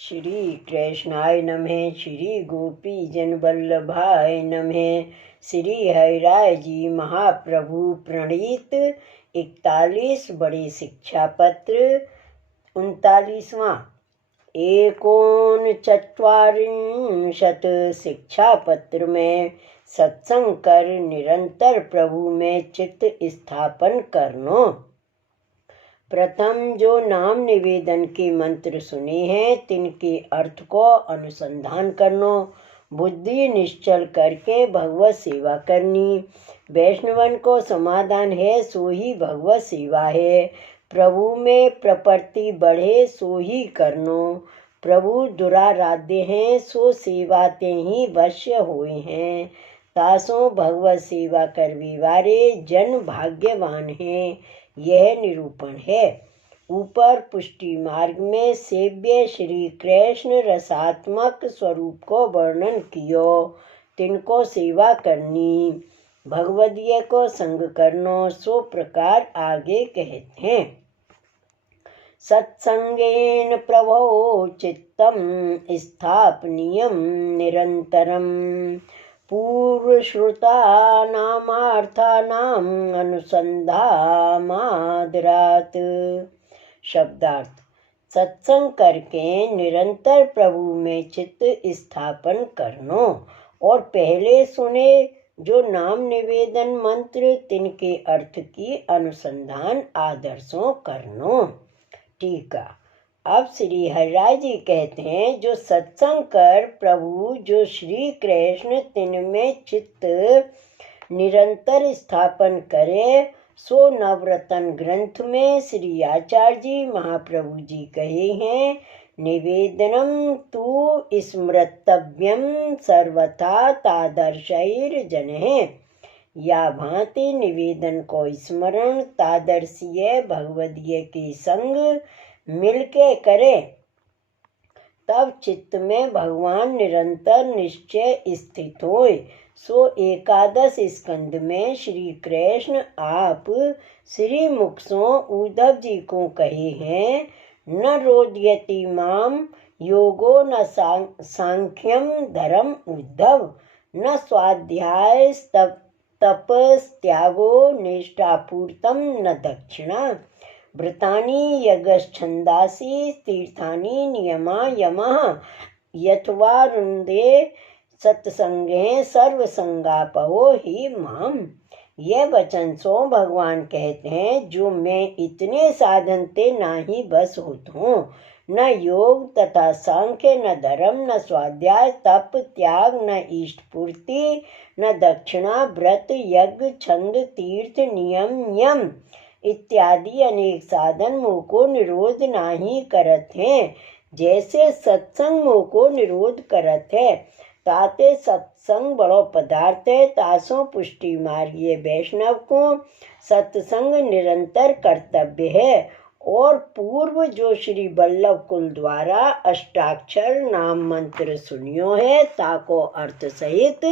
श्री कृष्णाय नमः। श्री गोपी जन वल्लभाय नमः। श्री हरिराय जी महाप्रभु प्रणीत 41 बड़े शिक्षा पत्र 39वां 39 शिक्षा पत्र में सत्संग कर निरंतर प्रभु में चित्त स्थापन करनो। प्रथम जो नाम निवेदन के मंत्र सुने हैं तिनके अर्थ को अनुसंधान करनो। बुद्धि निश्चल करके भगवत सेवा करनी। वैष्णवन को समाधान है सो ही भगवत सेवा है। प्रभु में प्रपत्ति बढ़े सो ही करनो। प्रभु दुराराध्य हैं सो सेवाते ही वश्य हुए हैं। तासों भगवत सेवा करवी वारे जन भाग्यवान हैं। यह निरूपण है। ऊपर पुष्टि मार्ग में सेव्य श्री कृष्ण रसात्मक स्वरूप को वर्णन कियो। तिनको सेवा करनी भगवदीय को संग करनो सो प्रकार आगे कहते हैं। सत्संगेन प्रभो चित्तम स्थापनीयम निरंतरम पूर्वश्रुतानामार्थानाम अनुसंधामादरात्। शब्दार्थ। सत्संग करके निरंतर प्रभु में चित्त स्थापन करनो और पहले सुने जो नाम निवेदन मंत्र तिनके अर्थ की अनुसंधान आदर्शों करनो। टीका। अब श्री हरिराय जी कहते हैं जो सत्संग कर प्रभु जो श्री कृष्ण तिनमें चित्त निरंतर स्थापन करे सो नवरत्न ग्रंथ में श्री आचार्य जी महाप्रभु जी कहे हैं। निवेदनम तु स्मृतव्यम सर्वथा तादर्शैर जनः। या भांति निवेदन को स्मरण तादर्शीय भगवदीय के संग मिलके करे तब चित्त में भगवान निरंतर निश्चय स्थित होए। सो 11 स्कंद में श्री कृष्ण आप श्री मुख सो उद्धव जी को कहे हैं। न रोदयति माम योगो न सांख्यम धर्म उद्धव न स्वाध्याय तपस्त्यागो निष्ठापूर्तम न दक्षिणा। व्रतानि यगच्छन्दासि तीर्थानि नियमा यमः यथवारुन्दे सत्संगे सर्वसंगापहो ही माम। यह वचन सो भगवान कहते हैं जो मैं इतने साधन ते नाही बस होत हूँ। न योग तथा सांख्य न धर्म न स्वाध्याय तप त्याग न इष्ट पूर्ति न दक्षिणा व्रत यज्ञ छंद तीर्थ नियम यम इत्यादि अनेक साधन मोह को निरोध नहीं करत हैं। जैसे सत्संग मोह को निरोध करत है ताते सत्संग बड़ो पदार्थ है। तासों पुष्टि मार्गीय वैष्णव को सत्संग निरंतर कर्तव्य है। और पूर्व जो श्री वल्लभ कुल द्वारा अष्टाक्षर नाम मंत्र सुनियो है ताको अर्थ सहित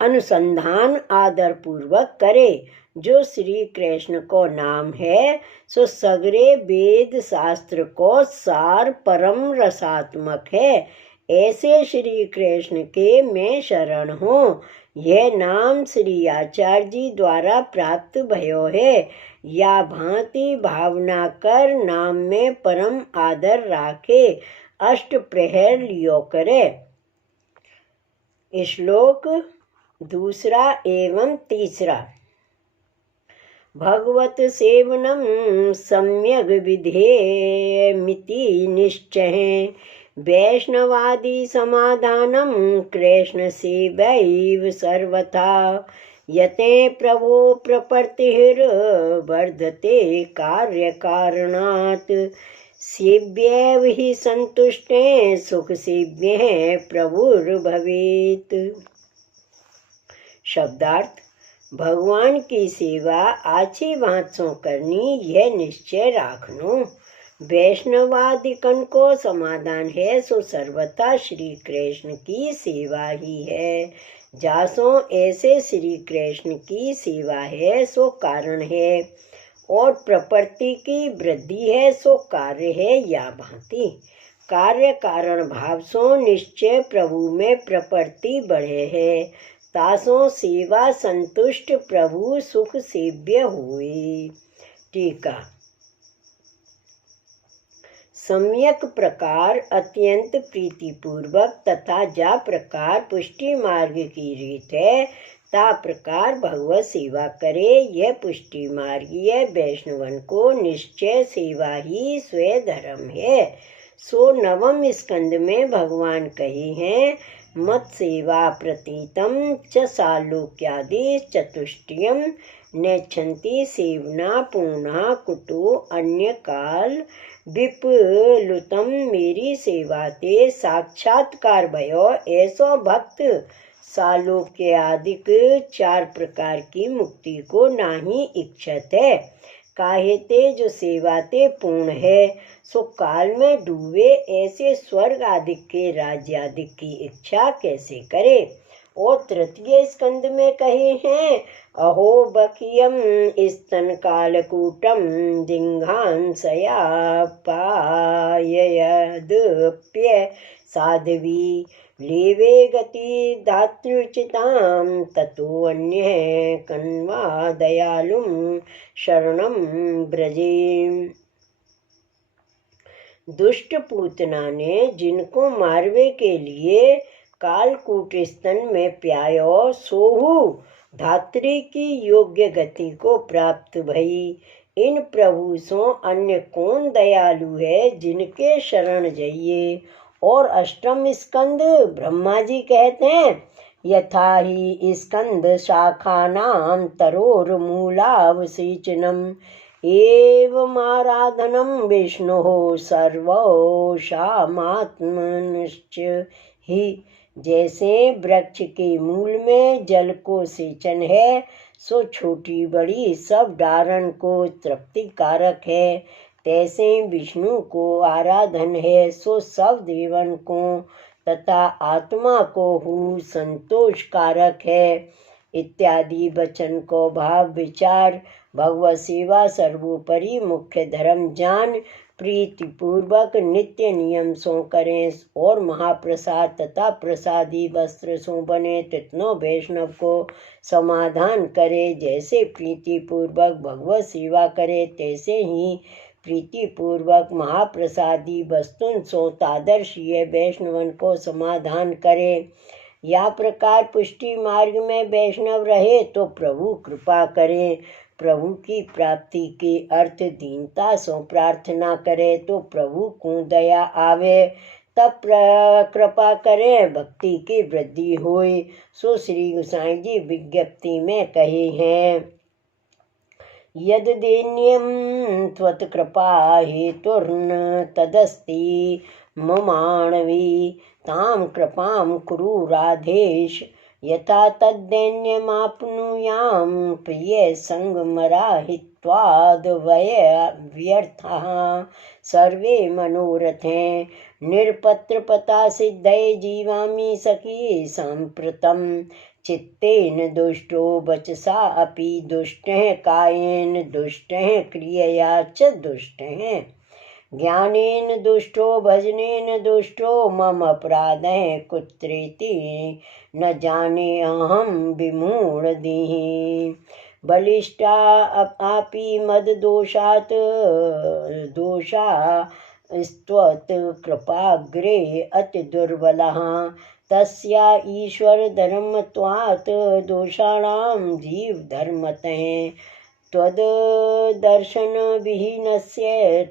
अनुसंधान आदर पूर्वक करे। जो श्री कृष्ण को नाम है सो सगरे वेद शास्त्र को सार परम रसात्मक है। ऐसे श्री कृष्ण के मैं शरण हूँ। यह नाम श्री आचार्य जी द्वारा प्राप्त भयो है। या भांति भावना कर नाम में परम आदर राखे अष्ट प्रहर लियो करे। श्लोक 2 एवं 3। भगवत सेवनम सम्यग विधेयमिति निश्चय वैष्णवादि समाधानम कृष्ण सेवैव सर्वथा। यते प्रभो प्रपत्तिर्वर्धते कार्य कारणात् सेव्यैव हि संतुष्टे सुख सेव्य प्रभुर्भवेत्। शब्दार्थ। भगवान की सेवा आछी भांतों करनी यह निश्चय राखनो। वैष्णवादिकन को समाधान है सो सर्वथा श्री कृष्ण की सेवा ही है। जासों ऐसे श्री कृष्ण की सेवा है सो कारण है और प्रपत्ति की वृद्धि है सो कार्य है। या भांति कार्य कारण भाव सो निश्चय प्रभु में प्रपत्ति बढ़े है। तासो सेवा संतुष्ट प्रभु सुख सेव्य हुए। टीका। सम्यक प्रकार अत्यंत प्रीतिपूर्वक तथा जा प्रकार पुष्टि मार्ग की रीत है ता प्रकार भगवत सेवा करे। यह पुष्टि मार्गीय वैष्णवन को निश्चय सेवा ही स्वयं धर्म है। सो नवम स्कंद में भगवान कहे हैं, मत सेवा प्रतीतम च सालोक्यादि चतुष्टयम नेच्छन्ति सेवना पूर्णा कुतो अन्य काल विपलुतम। मेरी सेवा ते साक्षात्कार भयो ऐसो भक्त सालोक्य आदिक 4 प्रकार की मुक्ति को नाही इच्छत है। काहे ते जो सेवा ते पूर्ण है सो काल में डूबे ऐसे स्वर्ग आदिक के राज्य आदिक की इच्छा कैसे करे। और तृतीय स्कंद में कहे हैं, अहो बकियम स्तन कालकूटम जिंघांसया पाययदप्य साध्वी लेवे गति धात्र्युचितां ततो अन्य कन्वा दयालुम शरणम ब्रजे। दुष्ट पूतना ने जिनको मारवे के लिए कालकूट स्तन में प्यायो सोहु धात्री की योग्य गति को प्राप्त भई। इन प्रभु सो अन्य कौन दयालु है जिनके शरण जाइए। और अष्टम स्कंद ब्रह्मा जी कहते हैं, यथा ही स्कंद शाखानां तरोर मूलावसेचनम एवमाराधनम विष्णुः सर्वशामात्मनश्च ही। जैसे वृक्ष के मूल में जल को सेचन है सो छोटी बड़ी सब डारण को तृप्तिकारक है, तैसे विष्णु को आराधन है सो सब देवन को तथा आत्मा को हु संतोष कारक है। इत्यादि वचन को भाव विचार भगवत सेवा सर्वोपरि मुख्य धर्म जान प्रीति पूर्वक नित्य नियम सो करें और महाप्रसाद तथा प्रसादी वस्त्र सो बने तितनो वैष्णव को समाधान करे। जैसे प्रीति पूर्वक भगवत सेवा करे तैसे ही प्रीति पूर्वक महाप्रसादी वस्तुन सो तादर्शीय वैष्णवन को समाधान करे। या प्रकार पुष्टि मार्ग में वैष्णव रहे तो प्रभु कृपा करे। प्रभु की प्राप्ति के अर्थ दीनता सो प्रार्थना करे तो प्रभु को दया आवे तब कृपा करे भक्ति की वृद्धि होए। सो श्री गोसाई जी विज्ञप्ति में कहे हैं, यद दैन्यम त्वत्कृपा हेतुर्न तदस्ति ममाणवी ताम कृपां कुरु राधेश यथा तद्दैन्यमाप्नुयाम प्रिय संगमराहित्वाद व्यर्थः सर्वे मनोरथे निरपत्रपता सिद्धये जीवामि सखी सांप्रतम। चित्तेन दुष्टो वचसा अपि दुष्टः कायेन दुष्टः क्रियया च दुष्टः ज्ञानेन दुष्टो भजनेन दुष्टो मम अपराधः कुत्रेति न जाने अहम विमूढ़धीः। बलिष्ठा अपि मद दोषात् दोषा स्त्वत् कृपाग्रे अति दुर्बलः तस्या ईश्वर धर्मत्वात् दोषाणां जीव धर्मतः त्वद्दर्शन विहीनस्य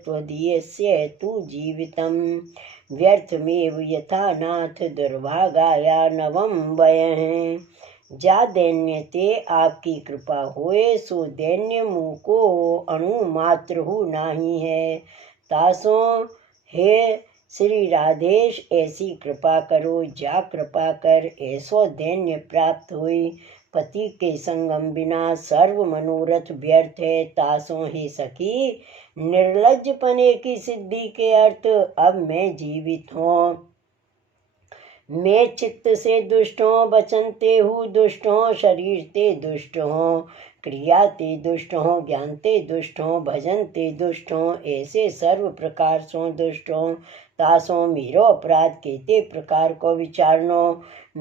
त्वदीयस्य तु जीवितं व्यर्थमेव यथा नाथ दुर्भागाया नवम वयः। जा दैन्य ते आपकी कृपा होए सो दैन्य मुँह को अणु मात्र हो नाही है। तासो हे श्री राधेश ऐसी कृपा करो जा कृपा कर ऐसो दैन्य प्राप्त हुई। पति के संगम बिना सर्व मनोरथ व्यर्थ है। तासों ही सखी निर्लज्जपने की सिद्धि के अर्थ अब मैं जीवित हूँ। मैं चित्त से दुष्ट हूँ वचन ते हूँ दुष्ट हूँ शरीर ते दुष्ट हूँ क्रियाते दुष्टों ज्ञानते दुष्टों भजनते दुष्टों ऐसे सर्व प्रकार सो दुष्टों तासों मीरो अपराध केते प्रकार को विचारनो।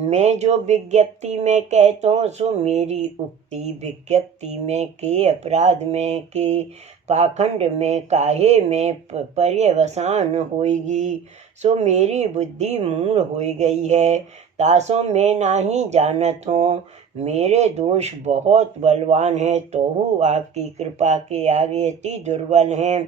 मैं जो विज्ञप्ति में कहता हूँ सो मेरी उक्ति विज्ञप्ति में के अपराध में के पाखंड में काहे में पर्यवसान होएगी। सो मेरी बुद्धि मूढ़ हो गई है तासों मैं नाही जानत हूँ। मेरे दोष बहुत बलवान है तो आपकी कृपा के आगे अति दुर्बल हैं।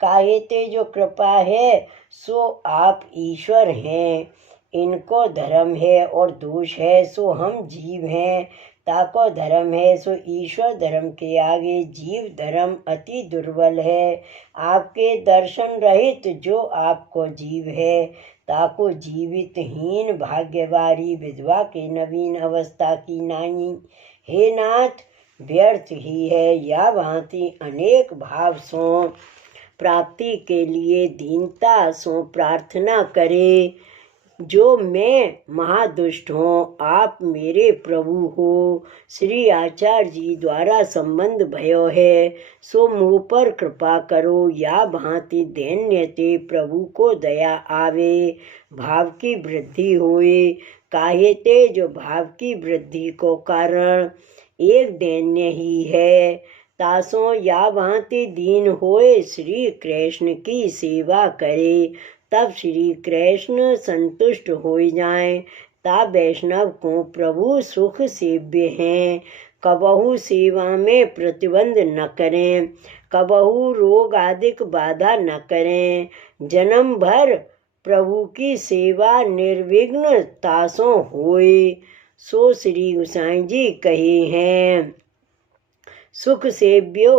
काहे ते जो कृपा है सो आप ईश्वर हैं, इनको धर्म है और दोष है सो हम जीव हैं। ताको धर्म है सो ईश्वर धर्म के आगे जीव धर्म अति दुर्बल है। आपके दर्शन रहित जो आपको जीव है ताको जीवित हीन भाग्यवारी विधवा के नवीन अवस्था की नाई। हे नाथ व्यर्थ ही है या भांति अनेक भाव सो प्राप्ति के लिए दीनता सो प्रार्थना करे। जो मैं महादुष्ट हूँ आप मेरे प्रभु हो। श्री आचार्य जी द्वारा संबंध भयो है सो मुँह पर कृपा करो या भांति दैन्य ते प्रभु को दया आवे भाव की वृद्धि होए। काहे ते जो भाव की वृद्धि को कारण एक दैन्य ही है तासों या भांति दीन होए श्री कृष्ण की सेवा करे तब श्री कृष्ण संतुष्ट हो जाएं। ता वैष्णव को प्रभु सुख सेव्य हैं। कबहु सेवा में प्रतिबंध न करें कबहु रोग आदिक बाधा न करें। जन्म भर प्रभु की सेवा निर्विघ्न तासों होए। सो श्री गोसाई जी कहे हैं सुख सेव्यो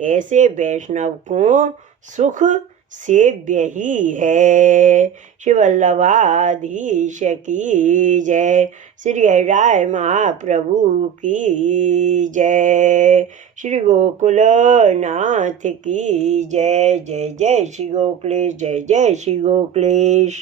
ऐसे वैष्णव को सुख सेव्य ही है। शिवल्लभाधीश की जय। श्री हरिराय महाप्रभु की जय। श्री गोकुल नाथ की जय। जय जय श्री गोकुलेश जय जय श्री गोकुलेश।